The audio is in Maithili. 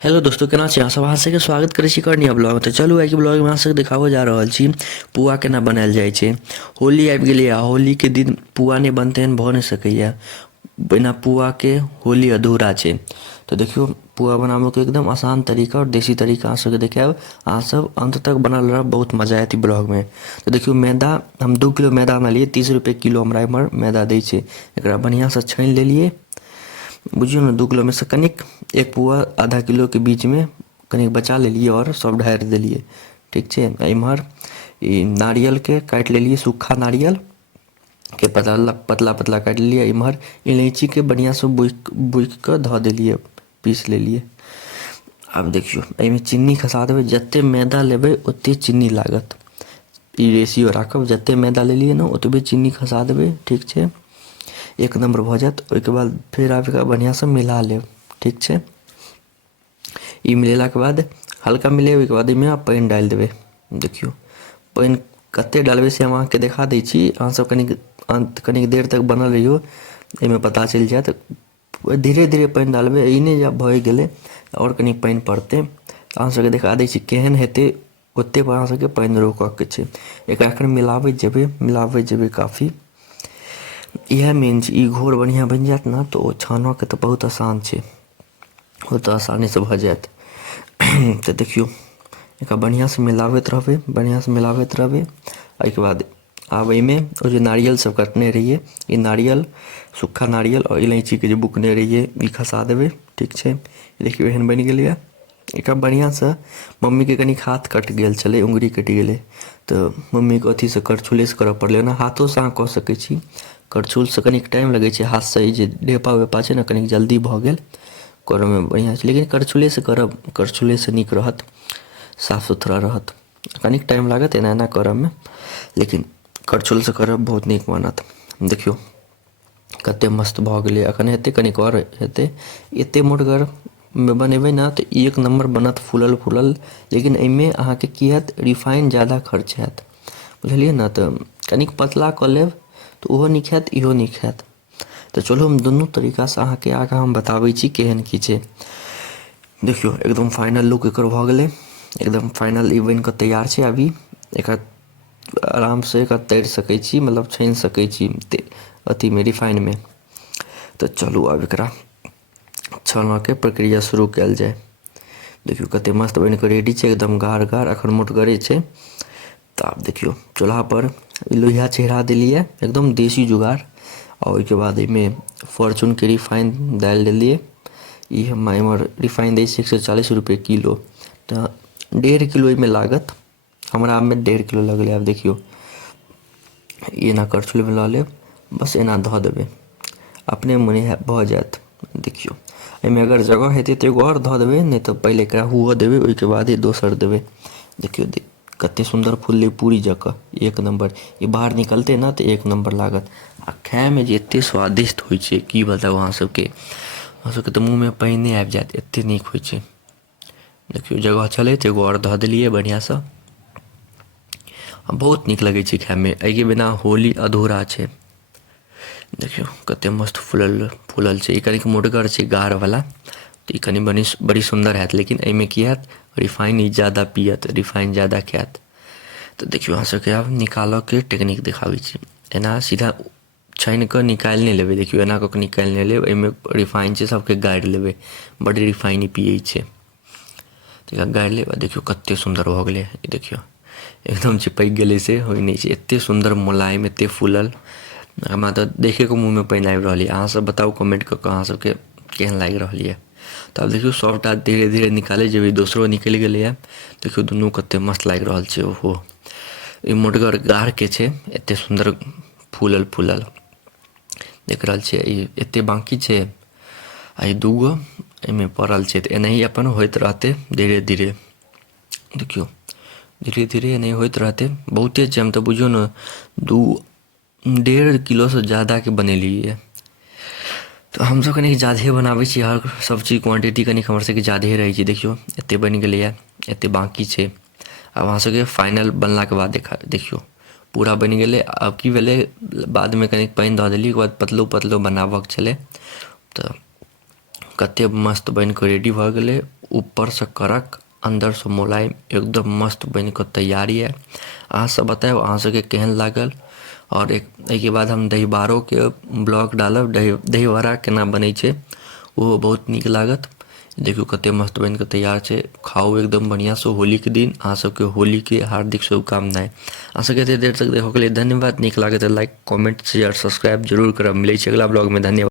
हेलो दोस्तों, केना छी अहाँ सब? अहाँ सबके स्वागत करै छी करनिया ब्लॉग में। तो चलू आइ के ब्लॉग में अहाँ सबके देखाबऽ जा रहल छी पुआ केना बनायल जाइ छै। होली आबि गेलै आ होली के दिन पुआ नहि बनतै एहन भऽ नहि सकैए। बिना पुआ के होली अधूरा छै। तो देखियो पुआ बनाबऽ के एकदम आसान तरीका और देसी तरीका अहाँ सबके देखायब। अहाँ सब अंत तक बनल रहब, बहुत मजा आयत ई ब्लॉग में। तो देखियो मैदा हम 2 किलो मैदा आनलियै, 30 रुपये किलो हमरा एम्हर मैदा दै छै। एकरा बढ़िआँसँ छानि लेलियै। बुझियो ने 2 किलो में से कनिक एक पुआ आधा किलो के बीच में कनिक बचा लेलिए और सब ढारि देलिए। ठीक छै। इम्हर ई नारियल के काटि लेलिए, सूखा नारियल के पतला पतला पतला काटि लेलिए। इम्हर इलायची के बढ़िया से बुकि के धऽ देलिए, पीस लेलिए। आब देखियो एहिमे चीनी खसा देबै, जते मैदा लेबै ओते चीनी लागत। ई रेशियो राखब, जते मैदा लेलिए ने ओतबे चीनी खसा देबै। ठीक छै। एक नंबर भऽ जायत। ओहिके बाद फेर आब एकरा बढ़िआँसँ मिला लेब। ठीक छै। ई मिलेलाके बाद हल्का मिलेबै, ओहिके बाद एहिमे पानि डालि देबै। देखियौ पानि कतेक डालबै से हम अहाँके देखा दै छी। अहाँसब कनिक देर तक बनल रहिऔ, एहिमे पता चलि जायत। धीरे धीरे पानि डालबै, ई नहि जे भऽ गेलै आओर कनि पानि पड़तै। अहाँसबके देखा दै छी केहन हेतै, ओतेक पर अहाँसबके पानि रोकऽके छै। एकरा एखन मिलाबैत जेबै काफ़ी। इएह मेन छै। ई घोर बढ़िआँ बनि जायत ने तऽ ओ छानऽके तऽ बहुत आसान छै, ओ तऽ आसानीसँ भऽ जायत। तऽ देखियौ एकरा बढ़िआँसँ मिलाबैत रहबै। एहिके बाद आब एहिमे ओ जे नारियल सब कटने रहिए, ई नारियल, सूखा नारियल और इलायचीके जे बुकने रहिए ई खसा देबै। ठीक छै। देखियौ एहन बनि गेलैए। एकरा बढ़िआँसँ मम्मीके कनि हाथ कटि गेल छलै, उंगली कटि गेलै, तऽ मम्मीके अथीसँ करछुलेसँ करऽ पड़लै। ओना हाथोसँ अहाँ कऽ सकै छी, करछुलसँ कनिक टाइम लगै छै। हाथसँ ई जे ढेपा वेपा छै ने कनिक जल्दी भऽ गेल, करऽमे बढ़िआँ छै। लेकिन करछुलेसँ करब, करछुलेसँ नीक रहत, साफ सुथरा रहत। कनिक टाइम लागत एना एना करऽमे, लेकिन करछुलसँ करब बहुत नीक बनत। देखियौ कतेक मस्त भऽ गेलै। एखन हेतै, कनिक आओर हेतै। एतेक मोटगर बनेबै ने तऽ एक नम्बर बनत, फूलल फूलल। लेकिन एहिमे अहाँके की हैत, रिफाइन ज़्यादा खर्च हैत, बुझलिए ने। तऽ कनिक पतला कऽ लेब तऽ ओहो नीक हैत, इहो नीक हैत। तऽ चलू हम दुनू तरीकासँ अहाँके आगाँ हम बताबै छी केहन की छै। देखियौ एकदम फाइनल लुक एकर भऽ गेलै। एकदम फाइनल ई बनि कऽ तैयार छै। अभी एकरा आरामसँ एकरा तरि सकै छी, मतलब छानि सकै छी अथीमे, रिफाइनमे। तऽ चलू आब एकरा छानऽके प्रक्रिया शुरू कयल जाय। देखियौ कतेक मस्त बनि कऽ रेडी छै, एकदम गाढ़ गाढ़, एखन मोटगरे छै। तऽ आब देखियौ चूल्हापर लोहिआ चढ़ा देलिए, एकदम देसी जुगाड़। आओर ओहिके बाद एहिमे फॉर्चूनके रिफाइन डालि देलिए। ई हमरा एम्हर रिफाइन दै छै 140 रुपये किलो, तऽ 1.5 किलो एहिमे लागत। हमरामे 1.5 किलो लगलै। आब देखियौ ई एना करछुलमे लऽ लेब, बस एना धऽ देबै, अपने मोने भऽ जायत। देखियौ एहिमे अगर जगह हेतै तऽ एगो आओर धऽ देबै, नहि तऽ पहिले एकरा हुअऽ देबै, ओहिके बादे दोसर देबै। देखियौ कतेक सुन्दर फुललै पूरी जकाँ, एक नम्बर। ई बाहर निकलतै ने तऽ एक नम्बर लागत। आ खायमे जे एतेक स्वादिष्ट होइ छै की बताउ अहाँसबके। अहाँसबके तऽ मुँहमे पानिए आबि जायत, एतेक नीक होइ छै। देखियौ जगह छलै तऽ एगो आओर धऽ देलिए बढ़िआँसँ। बहुत नीक लगै छै खायमे, एहिके बिना होली अधूरा छै। देखियौ कतेक मस्त फूलल छै। ई कनिक मोटगर छै, गाढ़वला, तऽ ई कनि बड़ी सुन्दर हैत। लेकिन एहिमे की हैत, रिफाइन ई ज़्यादा पियत, रिफाइन ज़्यादा खायत। तऽ देखियौ अहाँसबके आब निकालऽके टेक्निक देखाबै छी। एना सीधा छानि कऽ निकालि नहि लेबै। देखियौ एना कऽ के निकालि नहि लेब, एहिमे रिफाइन छै, सबके गाड़ि लेबै। बड्ड रिफाइन ई पियै छै, तऽ एकरा गाड़ि लेब। देखियौ कतेक सुन्दर भऽ गेलै। ई देखियौ एकदम चिपकि गेलै, से होइ नहि छै। एतेक सुन्दर मोलायम, एतेक फूलल, हमरा तऽ देखिके मुँहमे पानि आबि रहल यऽ। अहाँसब बताउ कमेन्ट कऽ कऽ अहाँसबके केहन लागि रहल यऽ। तऽ आब देखियौ सबटा धीरे धीरे निकालैत जेबै। दोसरो निकलि गेलैए। देखियौ दुनू कतेक मस्त लागि रहल छै। ओहो ई मोटगर गाढ़के छै, एतेक सुन्दर फूलल फूलल देख रहल छियै। ई एतेक बाँकी छै आ ई दूगो एहिमे पड़ल छै। तऽ एनाही अपन होइत रहतै धीरे धीरे। देखियौ धीरे धीरे एनाही होइत रहतै। बहुते छै, हम तऽ बुझियौ ने 1.5 किलोसँ ज़्यादाके बनेलिए। तऽ हमसब कनि जादे बनाबै छी, हर सबचीज क्वान्टिटी कनि हमर सबके जादे रहै छै। देखियौ एतेक बनि गेलैए, एतेक बाँकी छै। आब अहाँसबके फाइनल बनलाके बाद देखियौ पूरा बनि गेलै। आब की भेलै, बादमे कनि पानि दऽ देलिए, ओहिके बाद पतलो पतलो बनाबऽके छलै। तऽ कतेक मस्त बनि कऽ रेडी भऽ गेलै। ऊपर से कड़क अंदर से मुलायम एकदम मस्त बन के तैयारी है। अहाँ सब बताओ अहाँ सबके केहन लागल। और एक बाद हम दही बाड़ो के ब्लॉग डालब, दही बड़ा केना बनै छै ओहो बहुत नीक लागत। देखियो कते मस्त बन के तैयार छै, खाओ एकदम बढ़िया से। होली के दिन अहाँ सबके होली के हार्दिक शुभकामनाएं। अहाँ सबके एते देर तक देखो के लिए धन्यवाद। नीक लागे तो लाइक कमेंट शेयर सब्सक्राइब जरूर करब। मिलै छै अगला ब्लॉग में। धन्यवाद।